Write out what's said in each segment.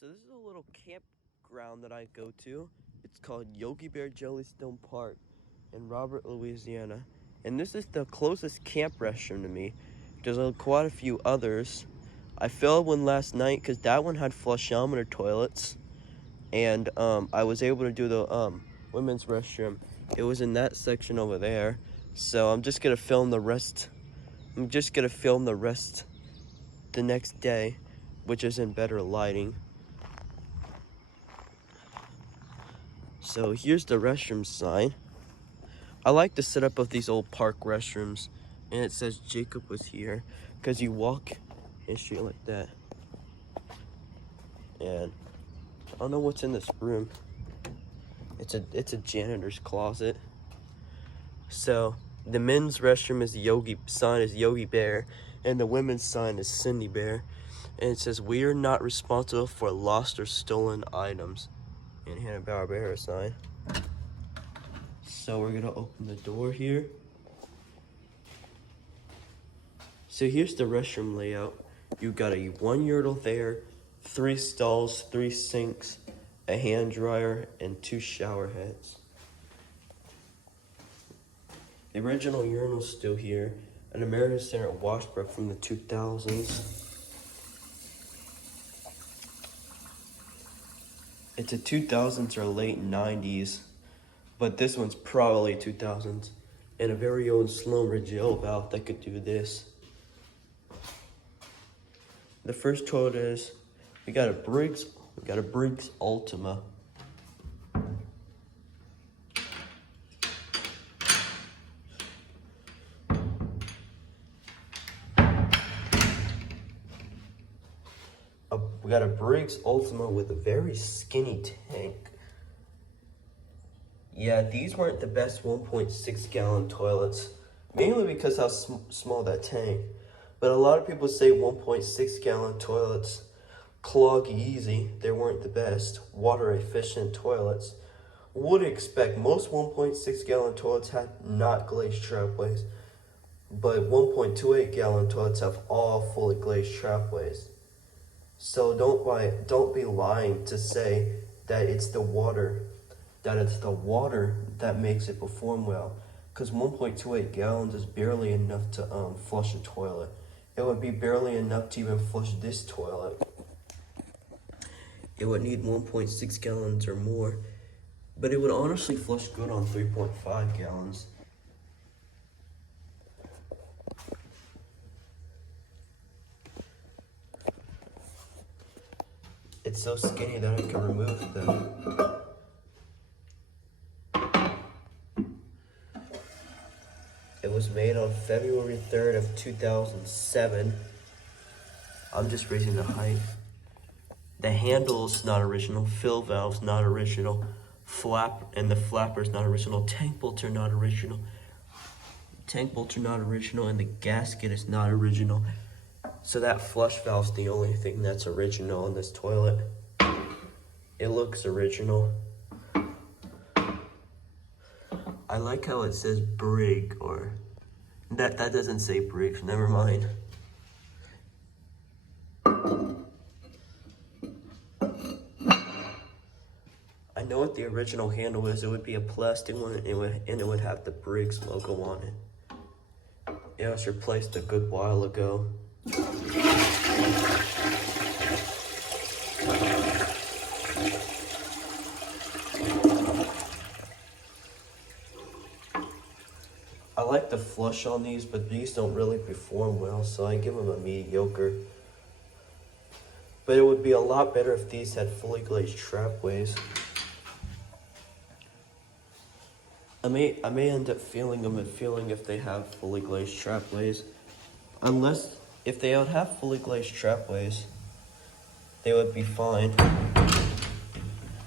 So this is a little campground that I go to. It's called Yogi Jellystone Park in Robert, Louisiana. And this is the closest camp restroom to me. There's quite a few others. I filled one last night because that one had flushometer toilets. And I was able to do the women's restroom. It was in that section over there. So I'm just gonna film the rest. The next day, which is in better lighting. So here's the restroom sign. I like the setup of these old park restrooms, and it says Jacob was here, because you walk and shit like that. And I don't know what's in this room. It's a janitor's closet. So the men's restroom is sign is Yogi Bear, and the women's sign is Cindy Bear. And it says, "We are not responsible for lost or stolen items." And Hanna-Barbera sign. So we're gonna open the door here. So here's the restroom layout. You've got a 1 urinal there, 3 stalls, 3 sinks, a hand dryer, and 2 shower heads. The original urinal's still here, an American Center washbrook from the 2000s. It's a 2000s or late 90s, but this one's probably 2000s. And a very old Sloan gel valve that could do this. The first toilet is, we got a Briggs Ultima. We got a Briggs Ultima with a very skinny tank. Yeah, these weren't the best 1.6 gallon toilets, mainly because how small that tank. But a lot of people say 1.6 gallon toilets clog easy. They weren't the best water efficient toilets. Would expect most 1.6 gallon toilets had not glazed trapways, but 1.28 gallon toilets have all fully glazed trapways. So don't be lying to say that it's the water that makes it perform well. Because 1.28 gallons is barely enough to flush a toilet. It would be barely enough to even flush this toilet. It would need 1.6 gallons or more, but it would honestly flush good on 3.5 gallons. It's so skinny that I can remove the... It was made on February 3rd of 2007. I'm just raising the height. The handle's not original, fill valve's not original, the flapper's not original, tank bolts are not original, and the gasket is not original. So that flush valve's the only thing that's original in this toilet. It looks original. I like how it says Brig, or that doesn't say Briggs, never mind. I know what the original handle is. It would be a plastic one, and it would have the Briggs logo on it. It was replaced a good while ago. I like the flush on these, but these don't really perform well, so I give them a mediocre. But it would be a lot better if these had fully glazed trapways. I may end up feeling if they have fully glazed trapways. Unless, if they would have fully glazed trapways, they would be fine.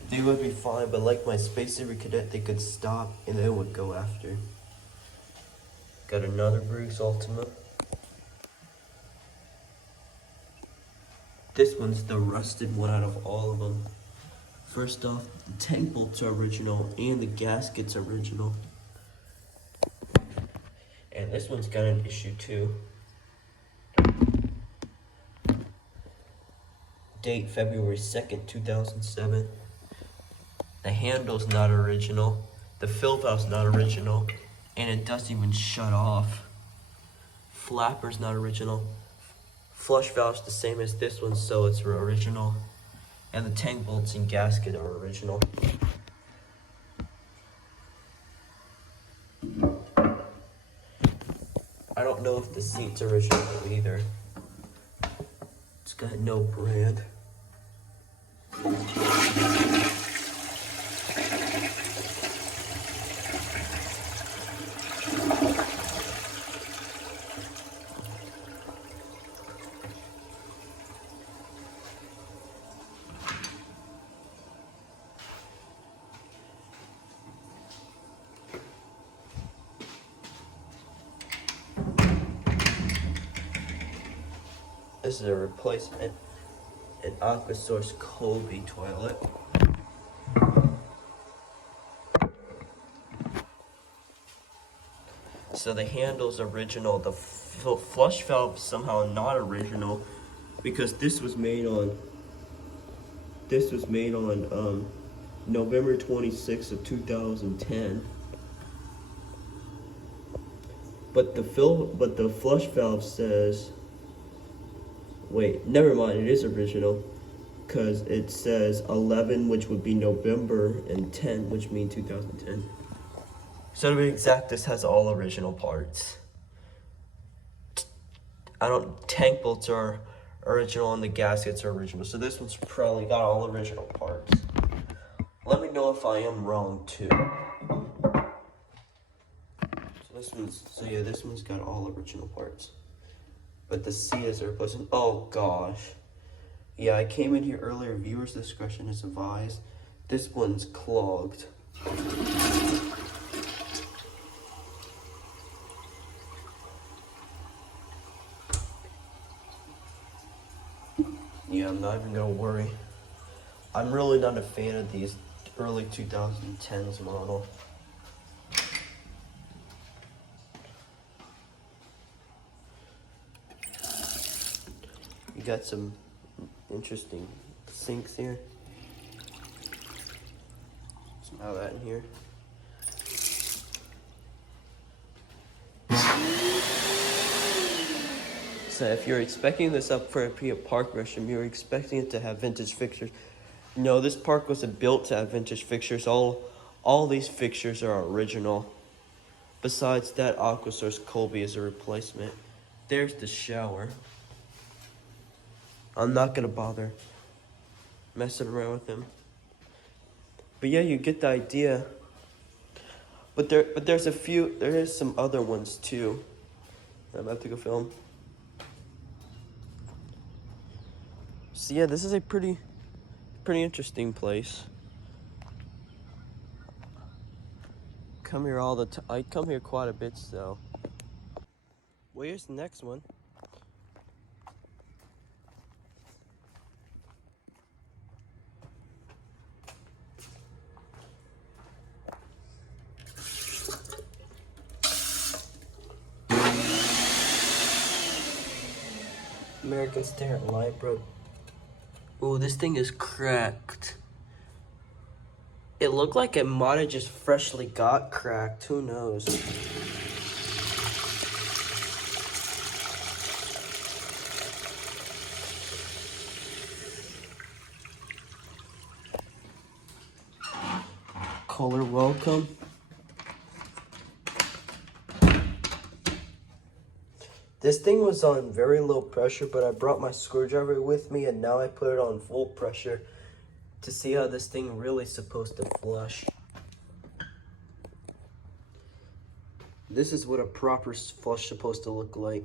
They would be fine, but like my Space Saver Cadet, they could stop and they would go after. Got another Briggs Ultima. This one's the rusted one out of all of them. First off, the tank bolts are original and the gasket's original. And this one's got an issue too. Date February 2nd, 2007. The handle's not original. The fill valve's not original. And it doesn't even shut off. Flapper's not original. Flush valve's the same as this one, so it's original. And the tank bolts and gasket are original. I don't know if the seat's original either. It's got no brand. This is a replacement, an AquaSource Kobe toilet. So the handle's original. The flush valve somehow not original because this was made on November 26th of 2010. But the flush valve says, wait, never mind, it is original because it says 11, which would be November, and 10, which means 2010. So to be exact, this has all original parts. Tank bolts are original and the gaskets are original. So this one's probably got all original parts. Let me know if I am wrong too. This one's got all original parts. But the seat is a replacement. Oh gosh. Yeah, I came in here earlier. Viewers' discretion is advised. This one's clogged. Yeah, I'm not even gonna worry. I'm really not a fan of these early 2010s model. You got some interesting sinks here. Smell that in here. So if you're expecting this up for a park restroom, you're expecting it to have vintage fixtures. No, this park wasn't built to have vintage fixtures. All these fixtures are original. Besides that, AquaSource Colby is a replacement. There's the shower. I'm not gonna bother messing around with them. But yeah, you get the idea. But there is some other ones too. I'm about to go film. So yeah, this is a pretty interesting place. Come here all the time. I come here quite a bit, so. Well, here's the next one. American Stair Light broke. Ooh, this thing is cracked. It looked like it might have just freshly got cracked. Who knows? Caller, welcome. This thing was on very low pressure, but I brought my screwdriver with me and now I put it on full pressure to see how this thing really is supposed to flush. This is what a proper flush is supposed to look like.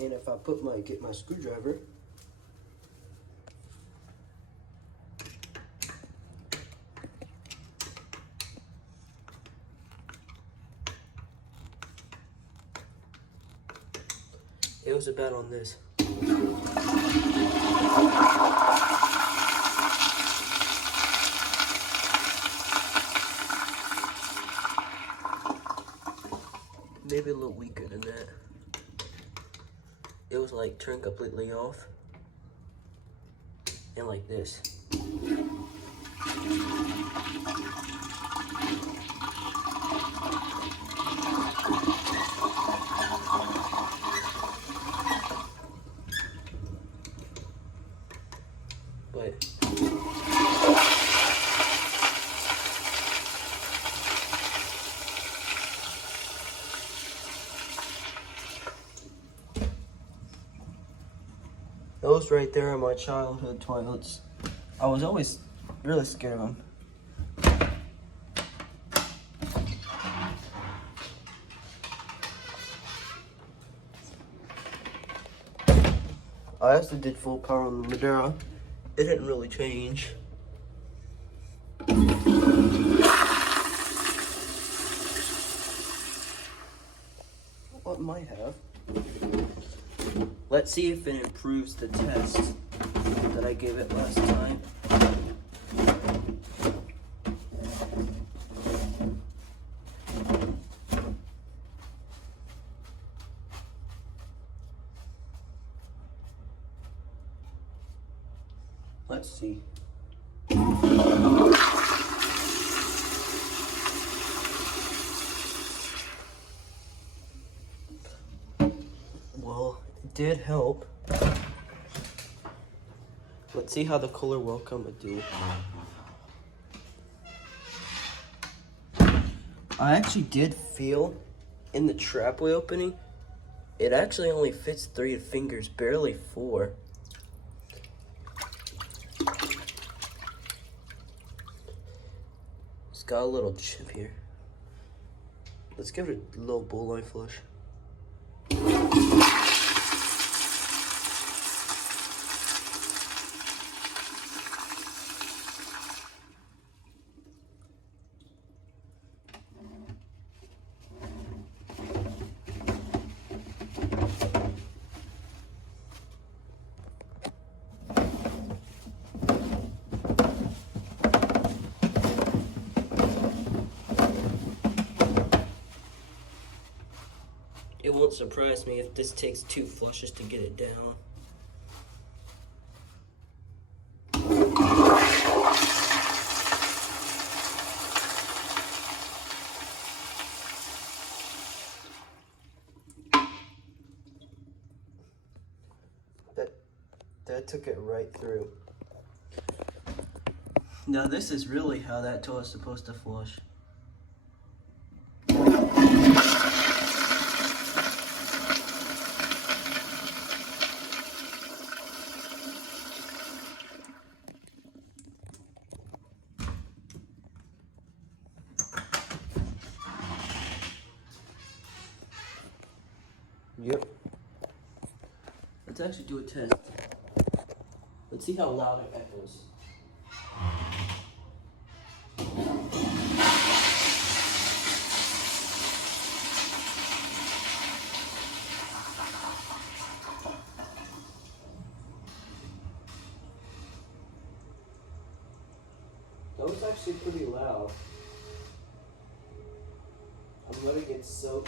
And if I get my screwdriver, it was about on this. maybe a little weaker than that. It was like turned completely off. And like this. But those right there are my childhood toilets. I was always really scared of them. I also did full power on the midera. It didn't really change. What might have. Let's see if it improves the test that I gave it last time. Let's see. Well, it did help. Let's see how the cooler welcome would do. I actually did feel in the trapway opening, it actually only fits 3 fingers, barely 4. It's got a little chip here. Let's give it a little bull line flush. It won't surprise me if this takes 2 flushes to get it down. That took it right through. Now this is really how that toilet's supposed to flush. Yep. Let's actually do a test. Let's see how loud it echoes. That was actually pretty loud. I'm letting it soak.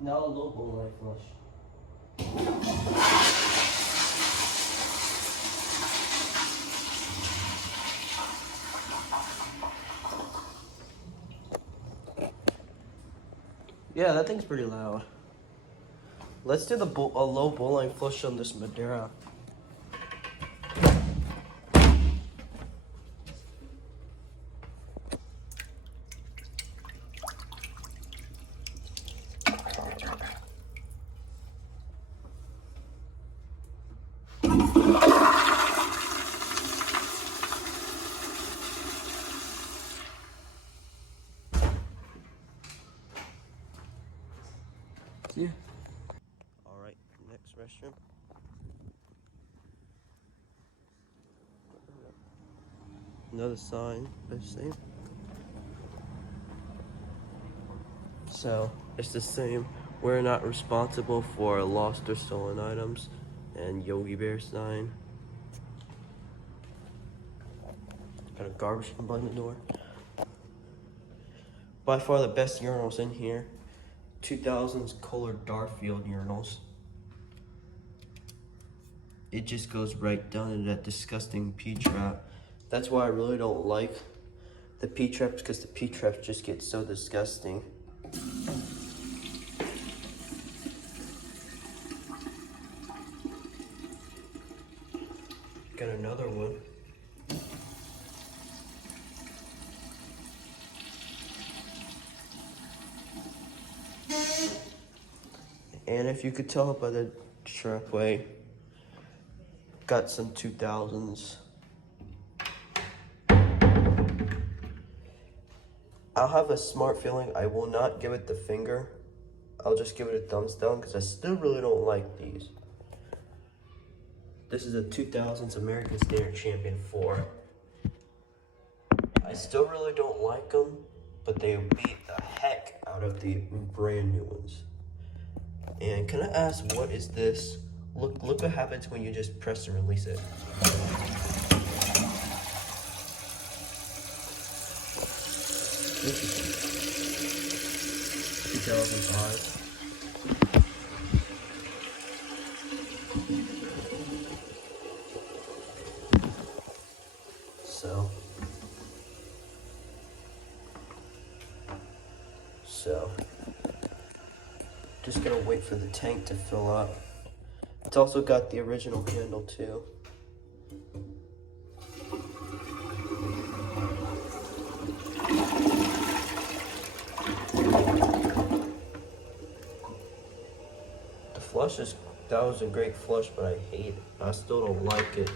Now a low bowl light flush. Yeah, that thing's pretty loud. Let's do a low bowl line flush on this midera. Yeah. All right, next restroom. Another sign, the same. So it's the same. We're not responsible for lost or stolen items, and Yogi Bear sign. Got a garbage can by the door. By far the best urinals in here. 2000s colored Darfield urinals. It just goes right down into that disgusting P-trap. That's why I really don't like the P-traps, because the P-traps just get so disgusting. Got another one. And if you could tell by the strapway, got some 2000s. I'll have a smart feeling I will not give it the finger. I'll just give it a thumbs down because I still really don't like these. This is a 2000s American Standard Champion 4. I still really don't like them, but they beat the heck out of the brand new ones. And can I ask, what is this? Look what happens when you just press and release it. 2005. So, just gonna wait for the tank to fill up. It's also got the original handle too. The flush that was a great flush, but I hate it. I still don't like it.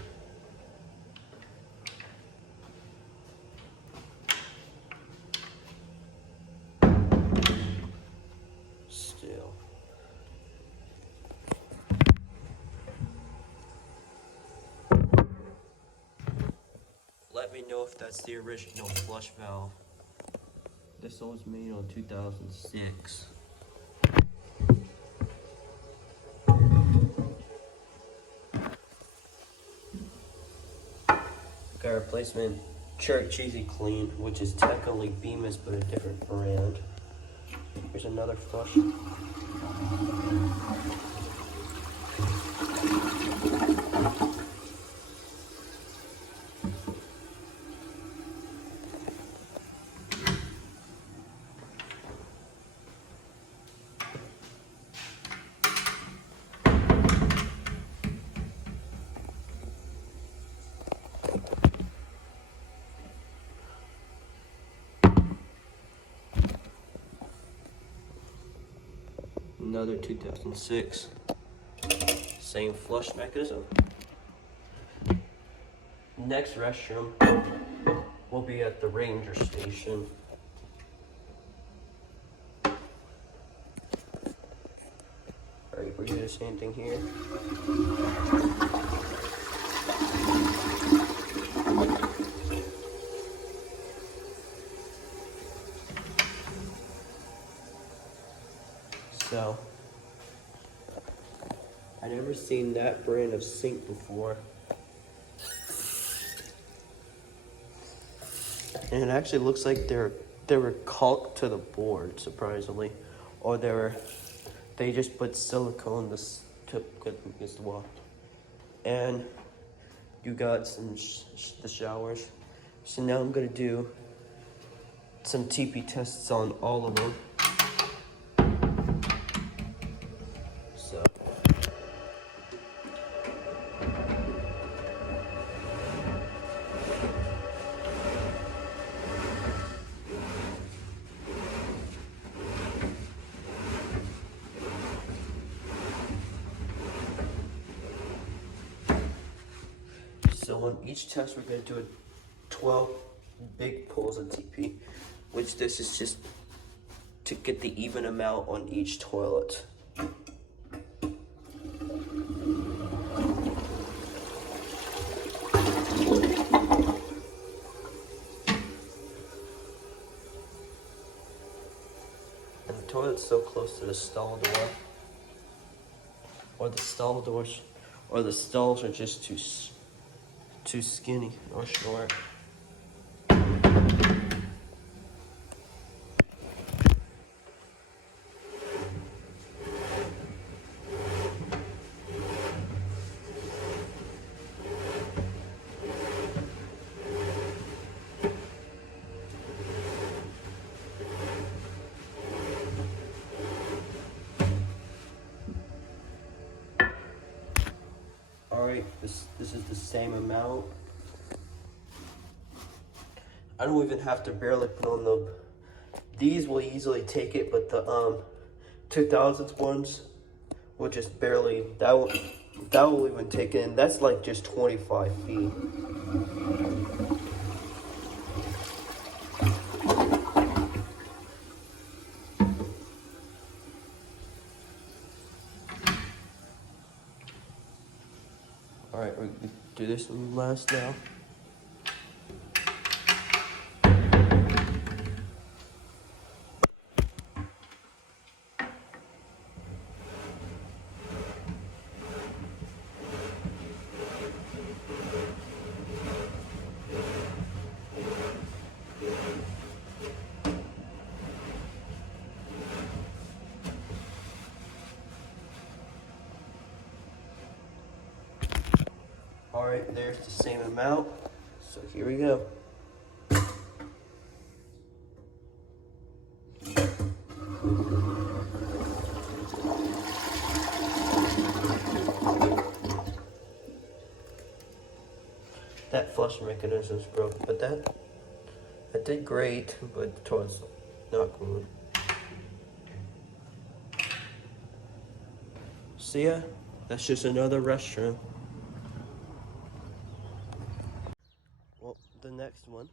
Still. Let me know if that's the original flush valve. This one was made in 2006. Got a replacement Church Cheesy Clean, which is technically Bemis but a different brand. Here's another flush. Another 2006. Same flush mechanism. Next restroom will be at the Ranger station. Alright, we're gonna say anything here. So, I never seen that brand of sink before. And it actually looks like they were caulked to the board, surprisingly, or they just put silicone this tip against the wall. And you got the showers. So now I'm gonna do some TP tests on all of them. So on each test, we're going to do 12 big pulls of TP, which this is just to get the even amount on each toilet. And the toilet's so close to the stall door, or the stall doors, or the stalls are just too skinny or short. Alright, this is the same amount. I don't even have to barely put on the, these will easily take it, but the 2000s ones will just barely, that will even take it, and that's like just 25 feet. Alright, we do this one last now. Alright, there's the same amount. So here we go. That flush mechanism's broken, but that did great, but the toilet's not good. See ya? That's just another restroom. Well, the next one.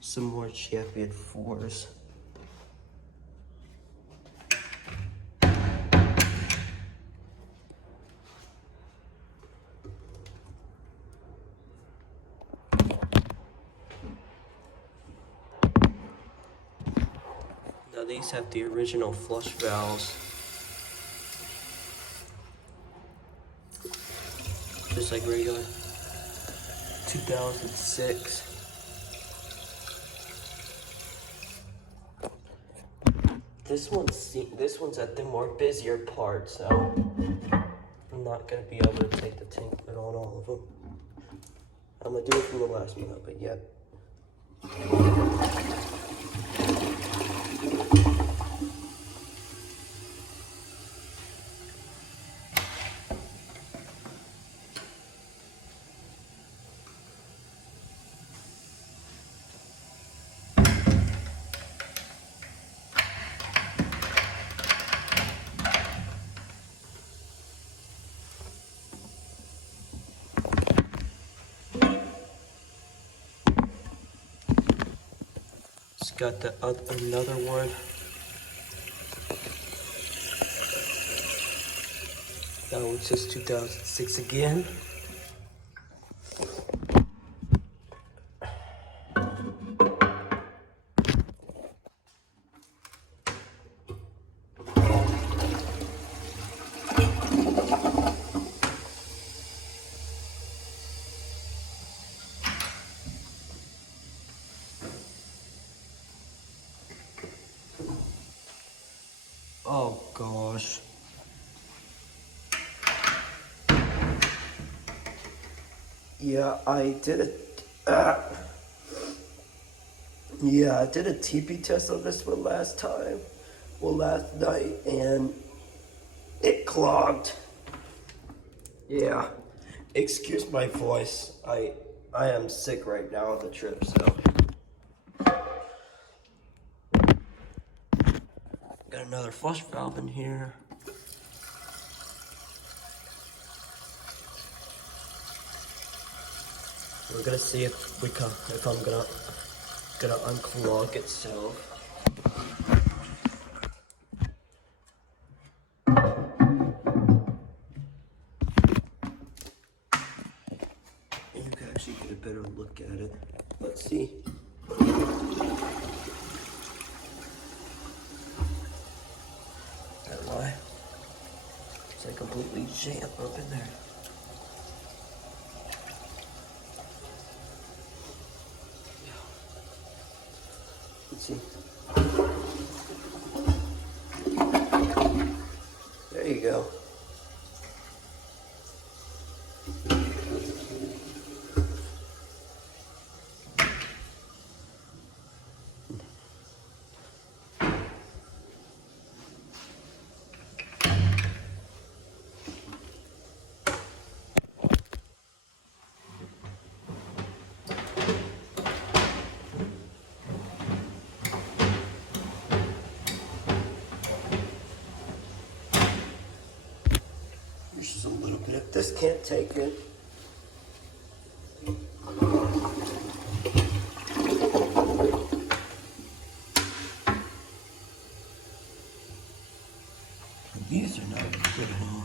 Some more champion 4s. Now these have the original flush valves. Just like regular 2006. This one's at the more busier part, so I'm not gonna be able to take the tank lid on all of them. I'm gonna do it from the last one up, but yep. It's got the another one. That one says 2006 again. Oh gosh. Yeah, I did a TP test on this one last night, and it clogged. Yeah, excuse my voice. I am sick right now on the trip, so. Got another flush valve in here. We're gonna see if I'm gonna gonna unclog itself. And you can actually get a better look at it. Let's see. That lie. It's like completely jammed up in there. Let's see. There you go. There's just a little bit of this, can't take it. These are not good at all.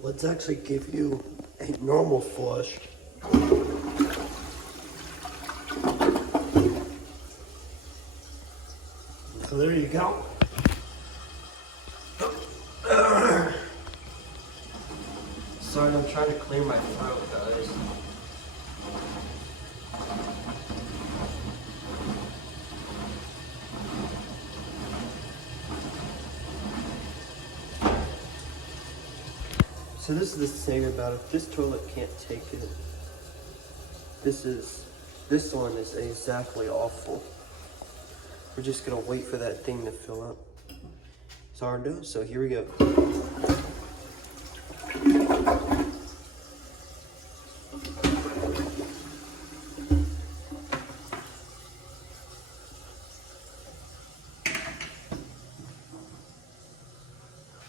Let's actually give you a normal flush. So there you go. Sorry, I'm trying to clear my throat, guys. So this is the thing about it. This toilet can't take it. This one is exactly awful. We're just gonna wait for that thing to fill up. It's hard to do, so here we go.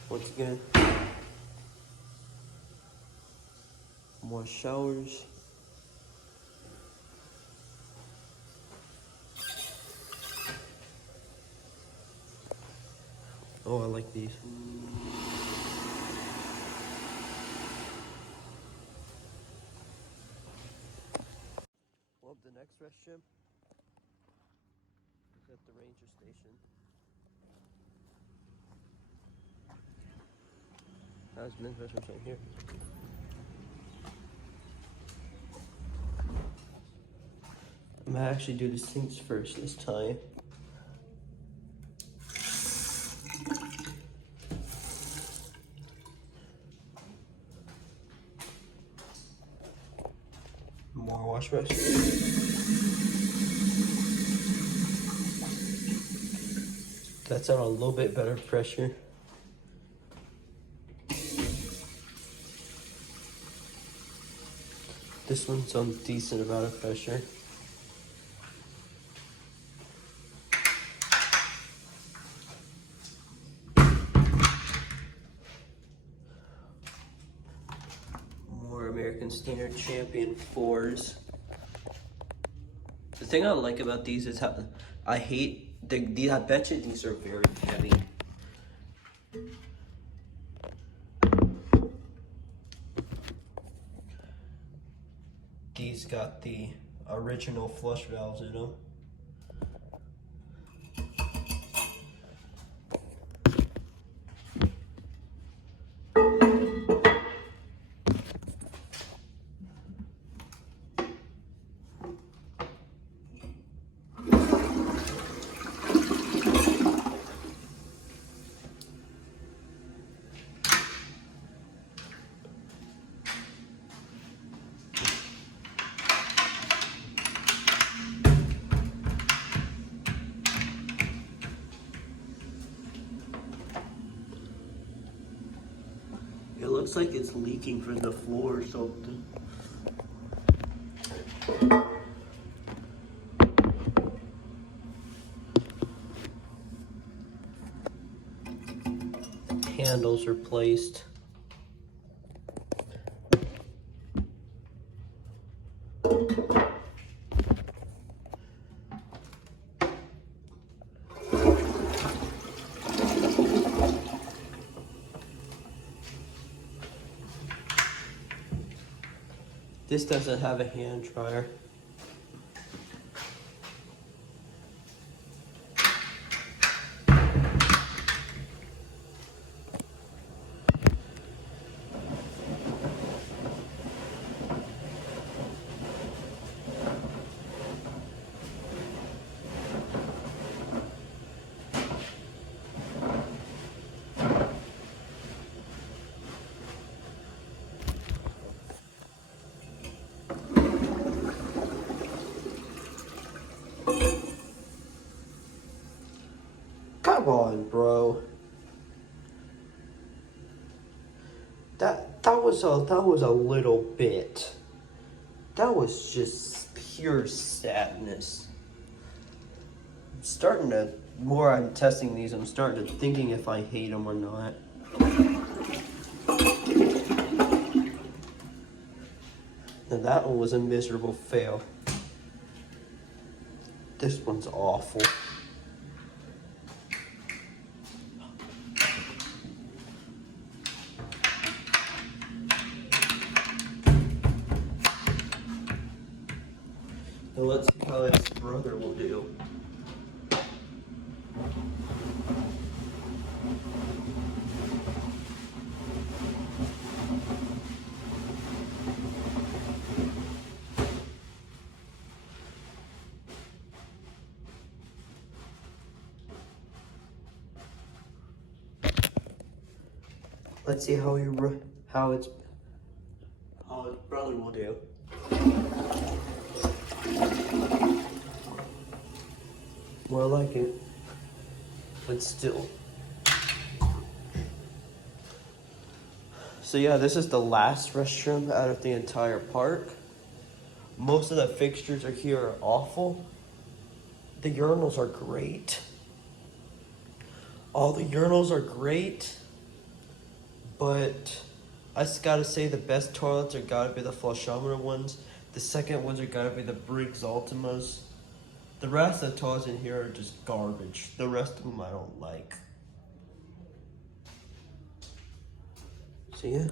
Once again, more showers. Oh, I like these. Well, the next restroom is at the ranger station. How's men's restroom right here? I'm gonna actually do the sinks first this time. More wash brush. That's on a little bit better pressure. This one's on decent amount of pressure. More American Standard Champion 4s. The thing I like about these is how I bet you these are very heavy. These got the original flush valves in them. looks like it's leaking from the floor or something. Handles are placed. This doesn't have a hand dryer. Come on, bro. That was a little bit. That was just pure sadness. I'm starting to, more I'm testing these, I'm starting to thinking if I hate them or not. And that one was a miserable fail. This one's awful. Now let's see how his brother will do. Let's see how his brother will do. More like it, but still. So yeah, this is the last restroom out of the entire park. Most of the fixtures are here are awful. The urinals are great. All the urinals are great, but I just gotta say the best toilets are gotta be the flushometer ones. The second ones are gotta be the Briggs Ultimas. The rest of the toilets in here are just garbage. The rest of them I don't like. So yeah.